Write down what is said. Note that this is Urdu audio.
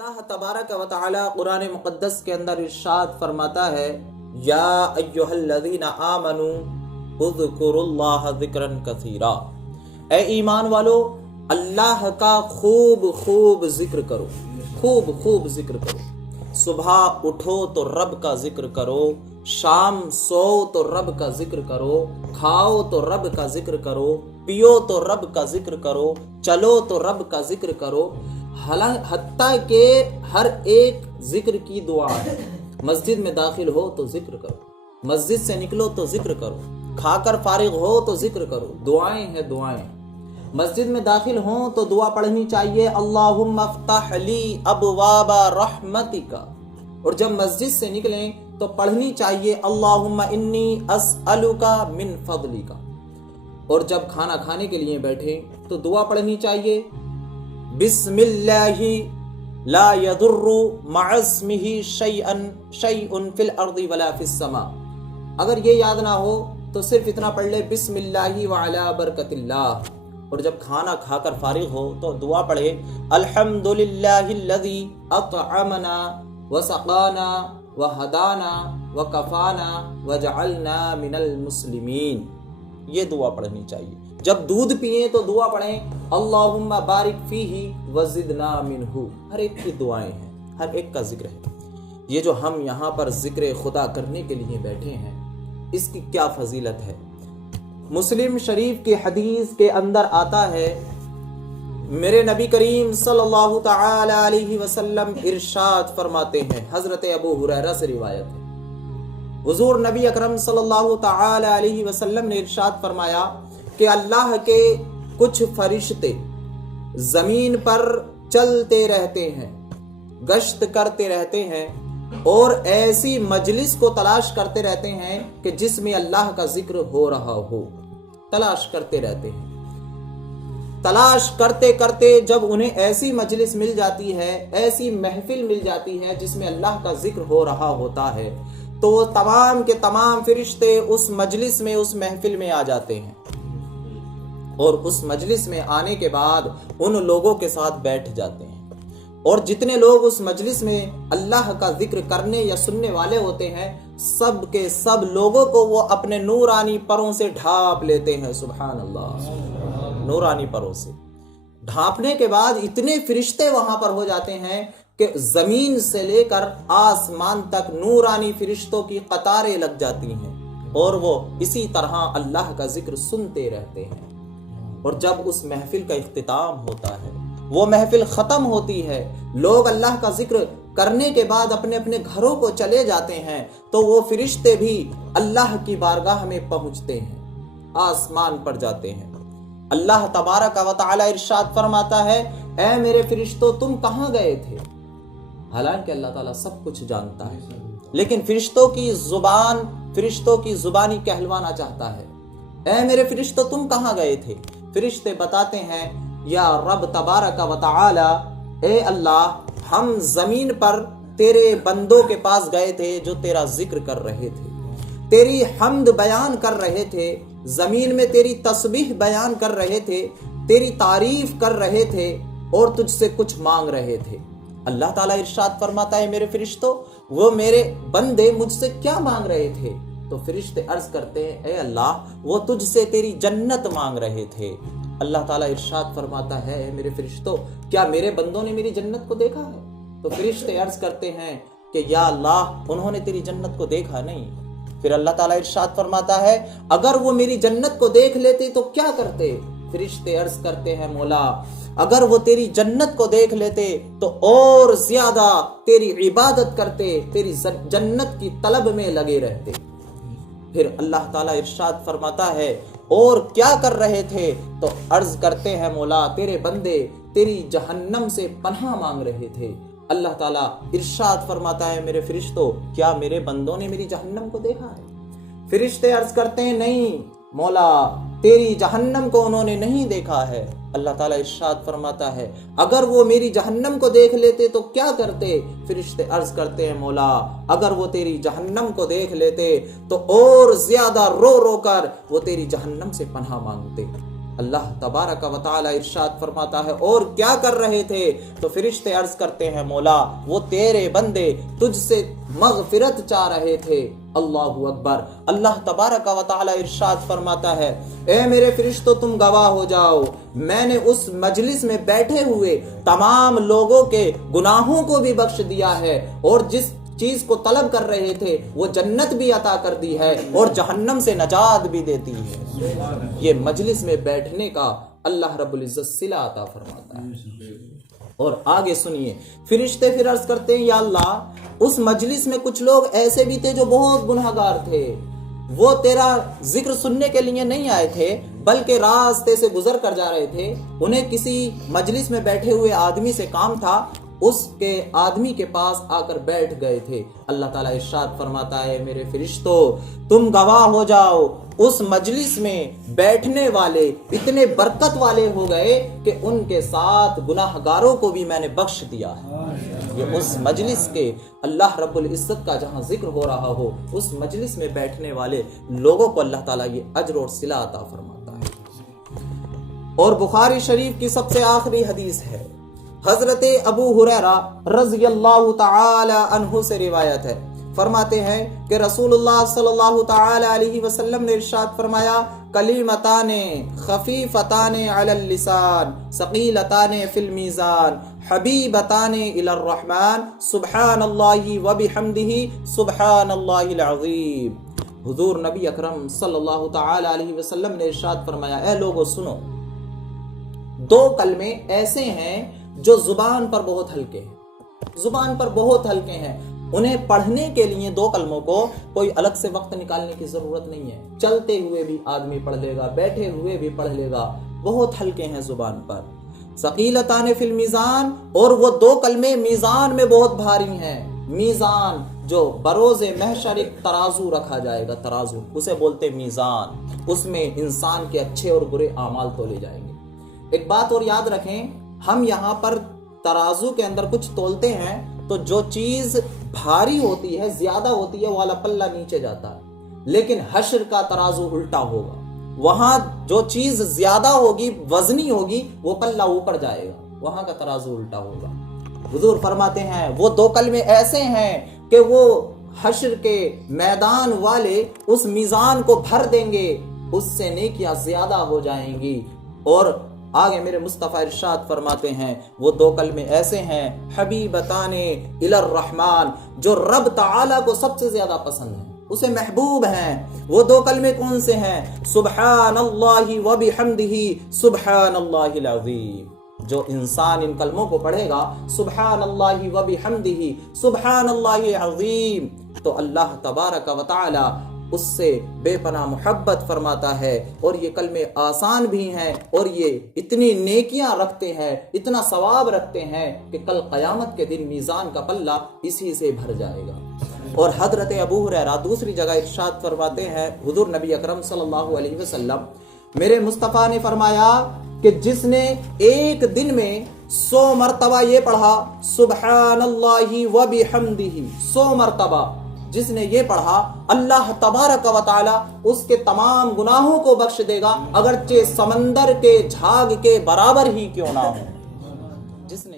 اللہ تبارک و تعالی قرآن مقدس کے اندر ارشاد فرماتا ہے، یا ایھا الذین آمنوا اذکروا اللہ ذکرا کثیرا، اے ایمان والو اللہ کا خوب خوب ذکر کرو، خوب خوب ذکر کرو۔ صبح اٹھو تو رب کا ذکر کرو، شام سو تو رب کا ذکر کرو، کھاؤ تو رب کا ذکر کرو، پیو تو رب کا ذکر کرو، چلو تو رب کا ذکر کرو۔ حتیٰ کہ ہر ایک ذکر کی دعا ہے۔ مسجد میں داخل ہو تو ذکر کرو، مسجد سے نکلو تو ذکر کرو، کھا کر فارغ ہو تو ذکر کرو، دعائیں ہیں دعائیں۔ مسجد میں داخل ہوں تو دعا پڑھنی چاہیے، اللہم افتح لی ابواب رحمتک، اور جب مسجد سے نکلیں تو پڑھنی چاہیے، اللہم انی اسألک من فضلک، اور جب کھانا کھانے کے لیے بیٹھیں تو دعا پڑھنی چاہیے، بسم اللہ لا یضر مع اسمہ شیئا فی الارض ولا فی السماء۔ اگر یہ یاد نہ ہو تو صرف اتنا پڑھ لے، بسم اللہ وعلی برکت اللہ، اور جب کھانا کھا کر فارغ ہو تو دعا پڑھے، الحمدللہ الذی اطعمنا وسقانا وہدانا وکفانا وجعلنا من المسلمین۔ یہ دعا پڑھنی چاہیے۔ جب دودھ پیئیں تو دعا پڑھیں، اللہم بارک فیہ وزدنا منہ۔ ہر ایک کی دعائیں ہیں، ہر ایک کا ذکر ہے۔ یہ جو ہم یہاں پر ذکر خدا کرنے کے لیے بیٹھے ہیں، اس کی کیا فضیلت ہے۔ مسلم شریف کی حدیث کے اندر آتا ہے، میرے نبی کریم صلی اللہ تعالی علیہ وسلم ارشاد فرماتے ہیں، حضرت ابو ہریرہ سے روایت ہے، حضور نبی اکرم صلی اللہ تعالی علیہ وسلم نے ارشاد فرمایا کہ اللہ کے کچھ فرشتے زمین پر چلتے رہتے ہیں، گشت کرتے رہتے ہیں، اور ایسی مجلس کو تلاش کرتے رہتے ہیں کہ جس میں اللہ کا ذکر ہو رہا ہو، تلاش کرتے رہتے ہیں۔ تلاش کرتے کرتے جب انہیں ایسی مجلس مل جاتی ہے، ایسی محفل مل جاتی ہے جس میں اللہ کا ذکر ہو رہا ہوتا ہے، تو تمام کے تمام فرشتے اس مجلس میں، اس محفل میں آ جاتے ہیں، اور اس مجلس میں آنے کے بعد ان لوگوں کے ساتھ بیٹھ جاتے ہیں، اور جتنے لوگ اس مجلس میں اللہ کا ذکر کرنے یا سننے والے ہوتے ہیں، سب کے سب لوگوں کو وہ اپنے نورانی پروں سے ڈھانپ لیتے ہیں۔ سبحان اللہ، نورانی پروں سے ڈھانپنے کے بعد اتنے فرشتے وہاں پر ہو جاتے ہیں کہ زمین سے لے کر آسمان تک نورانی فرشتوں کی قطاریں لگ جاتی ہیں، اور وہ اسی طرح اللہ کا ذکر سنتے رہتے ہیں۔ اور جب اس محفل کا اختتام ہوتا ہے، وہ محفل ختم ہوتی ہے، لوگ اللہ کا ذکر کرنے کے بعد اپنے اپنے گھروں کو چلے جاتے ہیں، تو وہ فرشتے بھی اللہ کی بارگاہ میں پہنچتے ہیں، آسمان پر جاتے ہیں۔ اللہ تبارک و تعالی ارشاد فرماتا ہے، اے میرے فرشتوں تم کہاں گئے تھے؟ حالانکہ اللہ تعالیٰ سب کچھ جانتا ہے، لیکن فرشتوں کی زبانی کہلوانا چاہتا ہے، اے میرے فرشتوں تم کہاں گئے تھے؟ فرشتے بتاتے ہیں، یا رب تبارک و تعالی، اے اللہ ہم زمین پر تیرے بندوں کے پاس گئے تھے جو تیرا ذکر کر رہے تھے، تیری حمد بیان کر رہے تھے، زمین میں تیری تسبیح بیان کر رہے تھے، تیری تعریف کر رہے تھے، اور تجھ سے کچھ مانگ رہے تھے۔ اللہ تعالیٰ ارشاد فرماتا ہے، میرے فرشتوں وہ میرے بندے مجھ سے کیا مانگ رہے تھے؟ تو فرشتے عرض کرتے ہیں، اے اللہ وہ تجھ سے تیری جنت مانگ رہے تھے۔ اللہ تعالیٰ ارشاد فرماتا ہے، اے میرے فرشتوں کیا میرے بندوں نے میری جنت کو دیکھا ہے؟ تو فرشتے عرض کرتے ہیں کہ یا اللہ انہوں نے تیری جنت کو دیکھا نہیں۔ پھر اللہ تعالیٰ ارشاد فرماتا ہے، اگر وہ میری جنت کو دیکھ لیتے تو کیا کرتے؟ فرشتے عرض کرتے ہیں، مولا اگر وہ تیری جنت کو دیکھ لیتے تو اور زیادہ تیری عبادت کرتے، تیری جنت کی طلب میں لگے رہتے۔ پھر اللہ تعالیٰ ارشاد فرماتا ہے، اور کیا کر رہے تھے؟ تو عرض کرتے ہیں، مولا تیرے بندے تیری جہنم سے پناہ مانگ رہے تھے۔ اللہ تعالیٰ ارشاد فرماتا ہے، میرے فرشتوں کیا میرے بندوں نے میری جہنم کو دیکھا ہے؟ فرشتے عرض کرتے ہیں، نہیں مولا تیری جہنم کو انہوں نے نہیں دیکھا ہے۔ اللہ تعالیٰ ارشاد فرماتا ہے، اگر وہ میری جہنم کو دیکھ لیتے تو کیا کرتے؟ فرشتے عرض کرتے ہیں، مولا اگر وہ تیری جہنم کو دیکھ لیتے تو اور زیادہ رو رو کر وہ تیری جہنم سے پناہ مانگتے۔ اللہ تبارک و تعالی ارشاد فرماتا ہے اور کیا کر رہے تھے؟ تو فرشتے عرض کرتے ہیں مولا وہ تیرے بندے تجھ سے مغفرت چاہ رہے تھے۔ اللہ اکبر۔ اللہ تبارک و تعالی ارشاد فرماتا ہے اے میرے فرشتوں تم گواہ ہو جاؤ، میں نے اس مجلس میں بیٹھے ہوئے تمام لوگوں کے گناہوں کو بھی بخش دیا ہے، اور جس چیز کو طلب کر رہے تھے وہ جنت بھی عطا کر دی ہے اور جہنم سے نجات بھی دیتی ہے۔ یہ مجلس میں بیٹھنے کا اللہ رب العزت صلہ عطا فرماتا ہے۔ اور آگے سنیے، فرشتے پھر عرض کرتے ہیں یا اللہ اس مجلس میں کچھ لوگ ایسے بھی تھے جو بہت گناہگار تھے، وہ تیرا ذکر سننے کے لیے نہیں آئے تھے بلکہ راستے سے گزر کر جا رہے تھے، انہیں کسی مجلس میں بیٹھے ہوئے آدمی سے کام تھا، اس کے آدمی کے پاس آ کر بیٹھ گئے تھے۔ اللہ تعالیٰ ارشاد فرماتا ہے میرے فرشتوں تم گواہ ہو جاؤ، اس مجلس میں بیٹھنے والے اتنے برکت والے ہو گئے کہ ان کے ساتھ گناہگاروں کو بھی میں نے بخش دیا ہے۔ یہ اس مجلس کے اللہ رب العزت کا جہاں ذکر ہو رہا ہو، اس مجلس میں بیٹھنے والے لوگوں کو اللہ تعالیٰ یہ اجر اور صلہ عطا فرماتا ہے۔ اور بخاری شریف کی سب سے آخری حدیث ہے، حضرت ابو ہریرہ رضی اللہ تعالی عنہ سے روایت ہے، فرماتے ہیں کہ رسول اللہ صلی اللہ تعالی علیہ وسلم نے ارشاد فرمایا کلیمتان خفیفتان علی اللسان ثقیلتان فی المیزان حبیبتان الی الرحمن سبحان اللہ وبحمدہ سبحان اللہ العظیم۔ حضور نبی اکرم صلی اللہ تعالی علیہ وسلم نے ارشاد فرمایا اے لوگو سنو، دو کلمے ایسے ہیں جو زبان پر بہت ہلکے ہیں، زبان پر بہت ہلکے ہیں، انہیں پڑھنے کے لیے دو کلموں کو کوئی الگ سے وقت نکالنے کی ضرورت نہیں ہے، چلتے ہوئے بھی آدمی پڑھ لے گا، بیٹھے ہوئے بھی پڑھ لے گا، بہت ہلکے ہیں زبان پر۔ ثقیلتان فی المیزان، اور وہ دو کلمے میزان میں بہت بھاری ہیں۔ میزان جو بروز محشر ایک ترازو رکھا جائے گا، ترازو اسے بولتے میزان، اس میں انسان کے اچھے اور برے اعمال تولے جائیں گے۔ ایک بات اور یاد رکھیں، ہم یہاں پر ترازو کے اندر کچھ تولتے ہیں تو جو چیز بھاری ہوتی ہے، زیادہ ہوتی ہے، وہ والا پلہ نیچے جاتا ہے، لیکن حشر کا ترازو الٹا ہوگا، وہاں جو چیز زیادہ ہوگی، وزنی ہوگی، وہ پلہ اوپر جائے گا، وہاں کا ترازو الٹا ہوگا۔ حضور فرماتے ہیں وہ دو کلمے ایسے ہیں کہ وہ حشر کے میدان والے اس میزان کو بھر دیں گے، اس سے نیکیاں زیادہ ہو جائیں گی۔ اور آگے میرے مصطفیٰ ارشاد فرماتے ہیں وہ دو کلمے ایسے ہیں حبیبتان الی الرحمن، جو رب تعالیٰ کو سب سے زیادہ پسند ہیں، اسے محبوب ہیں۔ وہ دو کلمے کون سے ہیں؟ سبحان اللہ وبحمدہ سبحان اللہ العظیم۔ جو انسان ان کلموں کو پڑھے گا، سبحان اللہ وبحمدہ سبحان اللہ العظیم، تو اللہ تبارک و تعالی اس سے بے پناہ محبت فرماتا ہے، اور یہ کلمے آسان بھی ہیں اور یہ اتنی نیکیاں رکھتے ہیں، اتنا ثواب رکھتے ہیں کہ کل قیامت کے دن میزان کا پلہ اسی سے بھر جائے گا۔ اور حضرت ابو ہریرہ دوسری جگہ ارشاد فرماتے ہیں، حضور نبی اکرم صلی اللہ علیہ وسلم میرے مصطفیٰ نے فرمایا کہ جس نے ایک دن میں 100 مرتبہ یہ پڑھا سبحان اللہ وبحمدہ، 100 مرتبہ جس نے یہ پڑھا، اللہ تبارک و تعالی اس کے تمام گناہوں کو بخش دے گا، اگرچہ سمندر کے جھاگ کے برابر ہی کیوں نہ ہو۔ جس نے